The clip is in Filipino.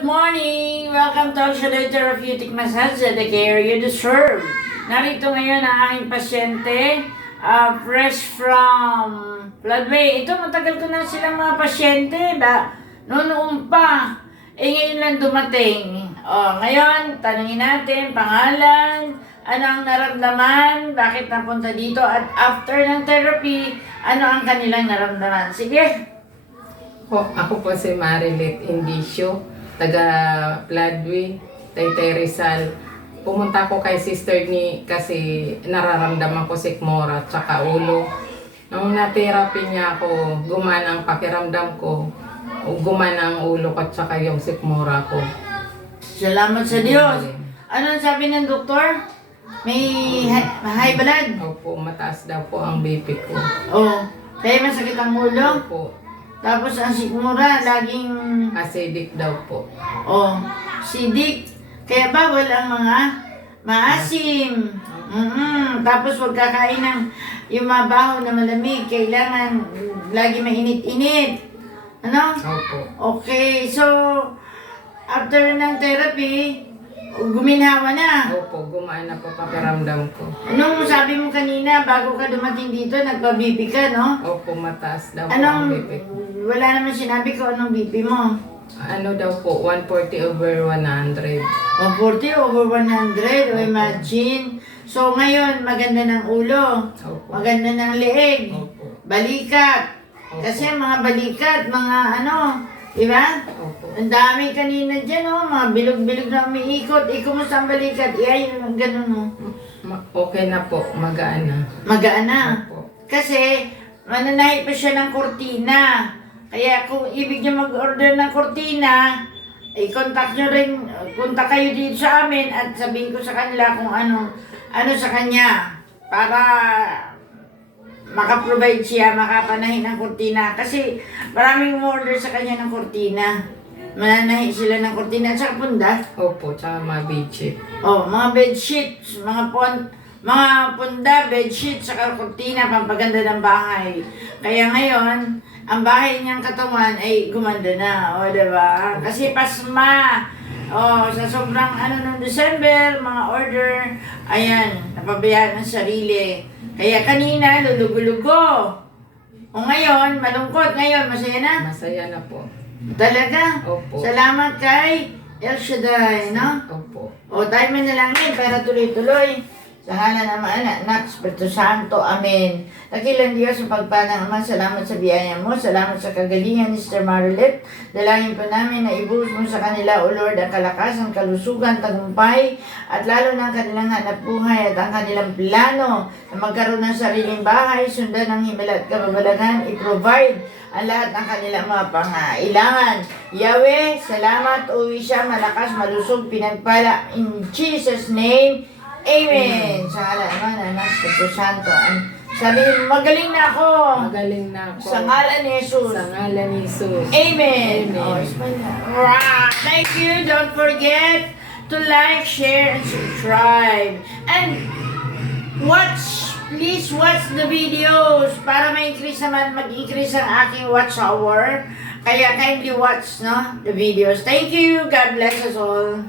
Good morning! Welcome to Oxalate Therapeutic Massage, the care you deserve. Narito ngayon ang aking pasyente, fresh from Floodway. Ito, matagal ko na silang mga pasyente, noon pa. Ngayon lang dumating. Ngayon, tanungin natin, pangalan, ano ang naramdaman, bakit napunta dito, at after ng therapy, ano ang kanilang naramdaman. Sige! Ako po si Marilet Indicio, taga Floodway, Taytay Rizal. Pumunta ko kay sister ni kasi nararamdaman ko sikmura at saka ulo. Nung na-therapy niya ako, gumana ang pakiramdam ko, gumana ang ulo ko at saka yung sikmura ko. Salamat sa Diyos. Ano sabi ng doktor? May high blood? Opo, mataas daw po ang BP ko. Kaya masakit ang ulo? Opo, Tapos ang sikmura, laging... acidic daw po. Sidik. Kaya bawal ang mga maasim. Tapos huwag kakain ng yung mabaho na malamig. Kailangan lagi mainit-init. Ano? Opo. Okay, so after ng therapy, guminhawa na. Opo, gumana po pakiramdam ko. Anong sabi mo kanina, bago ka dumating dito, nagpa-BP ka, no? Opo, mataas daw po ang BP ko. Wala naman sinabi ko anong BP mo. Ano daw po, 140/100. 140/100, imagine. So ngayon, maganda ng ulo, Opo. maganda ng leeg, Opo. balikat. Opo. Kasi mga balikat, mga ano, di ba? Opo. Ang dami kanina dyan, oh, mga bilog-bilog na umiikot. Kumusta ang balikat? Ayun, ganun mo. Okay na po, magaan na. Magaan na. Opo. Kasi, mananahi pa siya ng kurtina. Kaya kung ibig niyo mag-order ng kurtina, contact kayo dito sa amin at sabihin ko sa kanila kung ano sa kanya para makaprovide siya, makapanahin ng kurtina. Kasi maraming umorder sa kanya ng kurtina. Mananahi sila ng kurtina at saka punda. Opo, tsaka mga bedsheet. Mga bedsheets, mga punda, bedsheet, saka kurtina, pampaganda ng bahay. Kaya ngayon, ang bahay niyang katawan ay gumanda na, diba? Kasi pasma, sa sobrang ng December, mga order, ayan, napabayaan ng sarili. Kaya kanina, lulugo-lugo. Ngayon, malungkot. Ngayon, masaya na? Masaya na po. Talaga? Opo. Salamat kay El Shaddai, no? Opo. Tayo man na lang yun para tuloy-tuloy. Sa ngalan ng Ama, Anak, Espiritu Santo. Amen. Dakilang Diyos sa pagpalang Ama, salamat sa biyaya mo, salamat sa kagalingan ni Sister Marilet. Dalangin po namin na ibuhos mo sa kanila, O Lord, ang kalakasan, kalusugan, tagumpay, at lalo na ang kanilang hanap buhay at ang kanilang plano na magkaroon ng sariling bahay, sundan ng himala at kababalangan, i-provide ang lahat ng kanilang mga pangailangan. Yahweh, salamat, uwi siya, malakas, malusog, pinagpala. In Jesus' name, Amen. Sa ngalan naman, Anak, Espiritu Santo. Sabi niyo, magaling na ako. Magaling na ako. Sa ngalan ni Jesus. Sa ngalan ni Jesus. Amen. Amen. Thank you. Don't forget to like, share, and subscribe. And please watch the videos para mag-increase ang aking watch hour. Kaya kindly watch the videos. Thank you. God bless us all.